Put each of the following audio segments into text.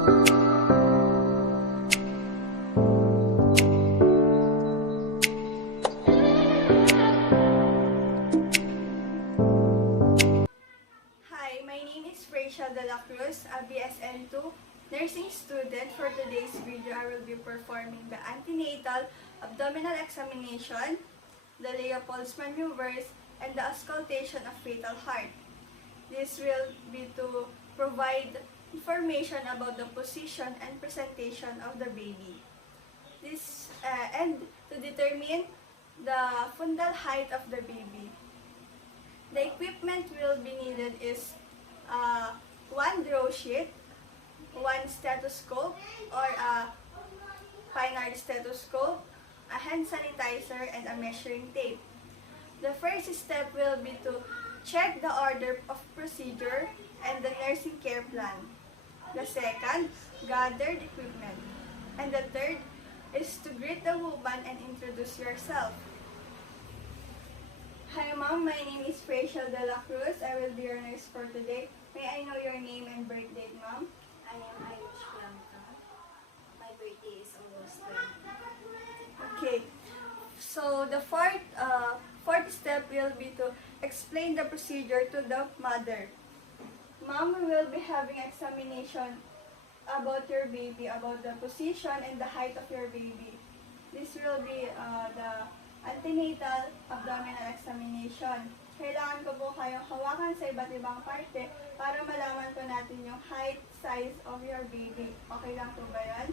Hi, my name is Fhrezcille de la CRUZ, a BSN2 nursing student. For today's video, I will be performing the antenatal abdominal examination, the Leopold's maneuvers, and the auscultation of fetal heart. This will be to provide information about the position and presentation of the baby. And to determine the fundal height of the baby. The equipment will be needed is one draw sheet, one stethoscope or a pinard stethoscope, a hand sanitizer, and a measuring tape. The first step will be to check the order of procedure and the nursing care plan. The second, gather the equipment. And the third is to greet the woman and introduce yourself. Hi ma'am, my name is Fhrezcille de la CRUZ. I will be your nurse for today. May I know your name and birth date, ma'am? I am Aivhan. My birthday is August 20. Okay. So the fourth step will be to explain the procedure to the mother. Ma'am, we will be having examination about your baby, about the position and the height of your baby. This will be the antenatal abdominal examination. Kailangan ko po kayong hawakan sa iba't ibang parte para malaman po natin yung height, size of your baby. Okay lang po ba yan?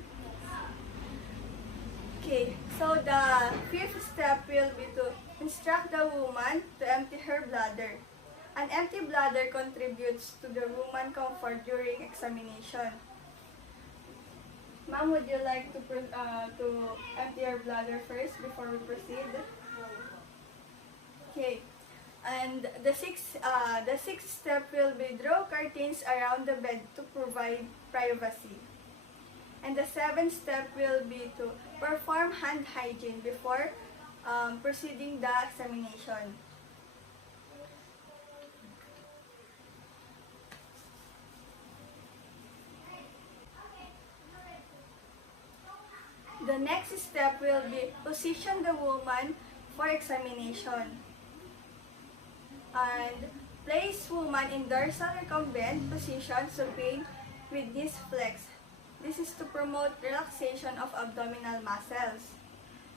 Okay, so the fifth step will be to instruct the woman to empty her bladder. An empty bladder contributes to the woman's comfort during examination. Ma'am, would you like to empty your bladder first before we proceed? Okay. And the sixth step will be draw curtains around the bed to provide privacy. And the seventh step will be to perform hand hygiene before proceeding the examination. The next step will be position the woman for examination. And place woman in dorsal recumbent position supine with knees flexed. This is to promote relaxation of abdominal muscles.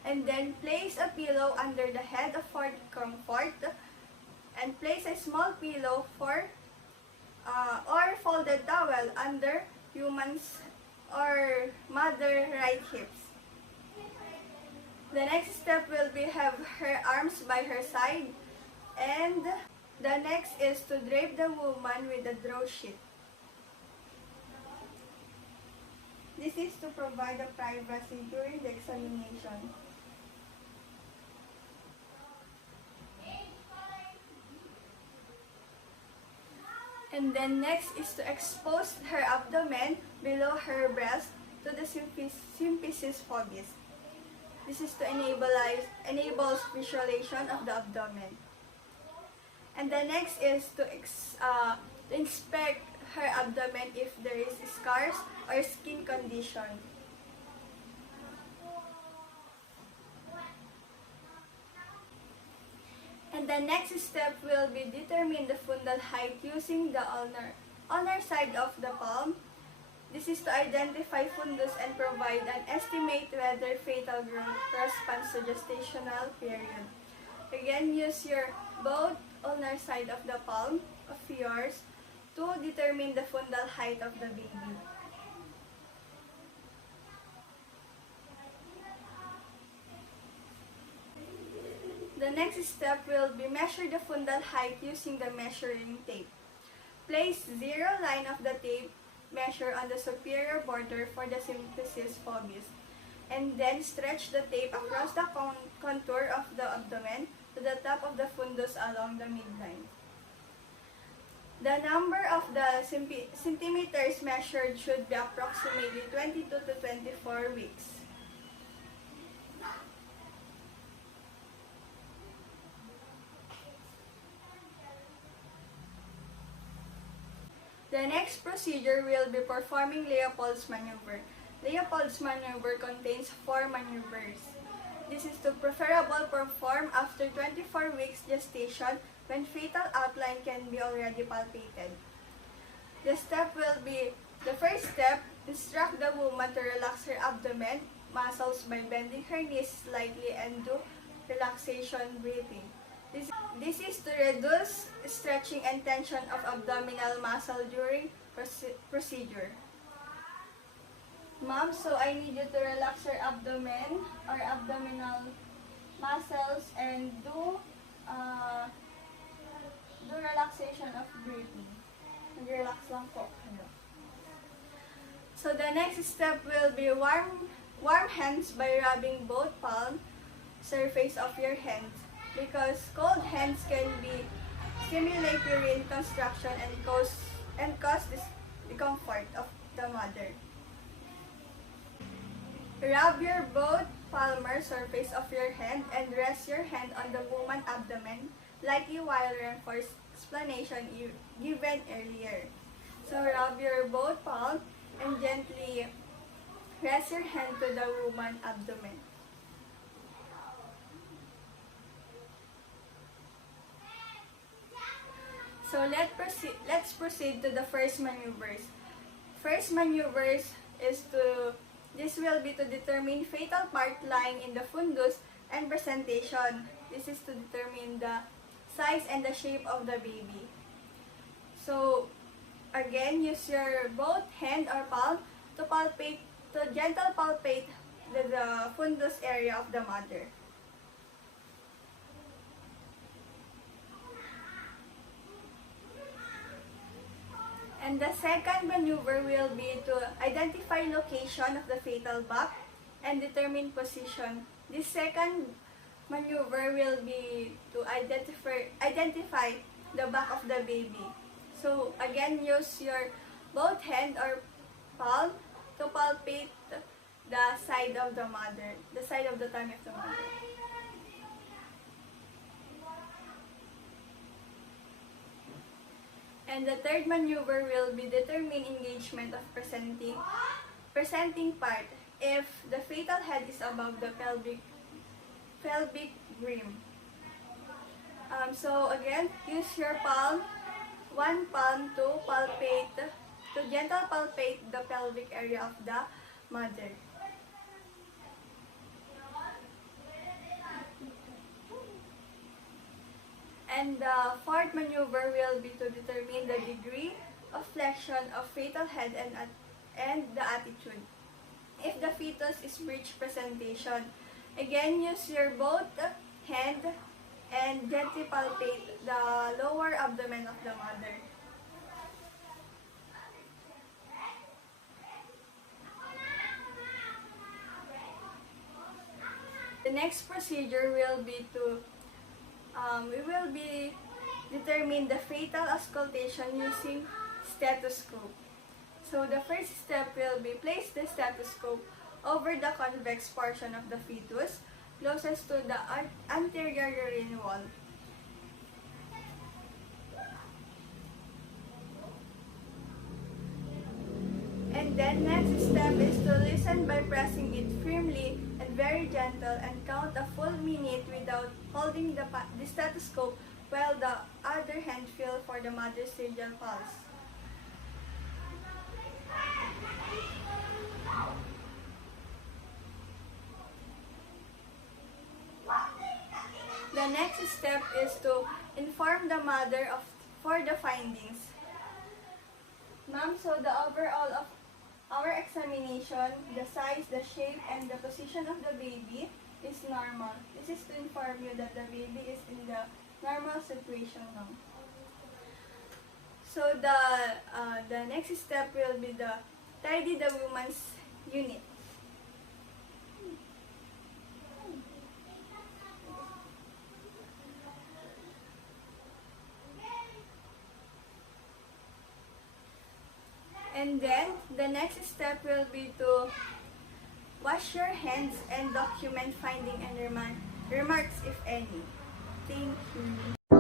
And then place a pillow under the head for comfort. And place a small pillow or folded towel under woman's or mother right hips. The next step will be have her arms by her side, and the next is to drape the woman with a draw sheet. This is to provide a privacy during the examination. And then next is to expose her abdomen below her breast to the symphysis pubis. This is to enables visualization of the abdomen. And the next is to inspect her abdomen if there is scars or skin condition. And the next step will be determine the fundal height using the ulnar side of the palm. This is to identify fundus and provide an estimate whether fetal growth corresponds to gestational period. Again, use your both ulnar side of the palm of yours to determine the fundal height of the baby. The next step will be measure the fundal height using the measuring tape. Place zero line of the tape measure on the superior border for the symphysis pubis, and then stretch the tape across the contour of the abdomen to the top of the fundus along the midline. The number of the centimeters measured should be approximately 22 to 24 weeks. The The next procedure will be performing Leopold's maneuver. Leopold's maneuver contains 4 maneuvers. This is to preferable perform after 24 weeks gestation when fetal outline can be already palpated. The first step, instruct the woman to relax her abdomen muscles by bending her knees slightly and do relaxation breathing. This is to reduce stretching and tension of abdominal muscle during procedure. Ma'am, so I need you to relax your abdomen or abdominal muscles and do relaxation of breathing. Relax lang po. So the next step will be warm hands by rubbing both palm surface of your hands, because cold hands can stimulate urine construction and cause discomfort of the mother. Rub your both palmar surface of your hand and rest your hand on the woman's abdomen, likely while reinforced explanation given earlier. So rub your both palm and gently rest your hand to the woman's abdomen. So let's proceed to the first maneuvers. First maneuvers this will be to determine fetal part lying in the fundus and presentation. This is to determine the size and the shape of the baby. So again, use your both hand or palm to gentle palpate the fundus area of the mother. And the second maneuver will be to identify location of the fetal back and determine position. This second maneuver will be to identify the back of the baby. So again, use your both hand or palm to palpate the side of the mother, the side of the tummy of the mother. And the third maneuver will be determine engagement of presenting part if the fetal head is above the pelvic rim. So again, use your one palm to gentle palpate the pelvic area of the mother. And the fourth maneuver will be to determine the degree of flexion of fetal head and the attitude. If the fetus is breech presentation, again use your both hand and gently palpate the lower abdomen of the mother. The next procedure will be to determine the fetal auscultation using stethoscope. So the first step will be place the stethoscope over the convex portion of the fetus closest to the anterior urine wall. And then next step is to listen by pressing it firmly and very gentle and count a full minute without holding the stethoscope while the other hand feel for the mother's radial pulse. The next step is to inform the mother for the findings. Ma'am, so the overall of our examination, the size, the shape, and the position of the baby is normal. This is to inform you that the baby is in the normal situation now. So the next step will be the tidy the woman's unit. And then, the next step will be to wash your hands and document finding and remarks if any. Thank you.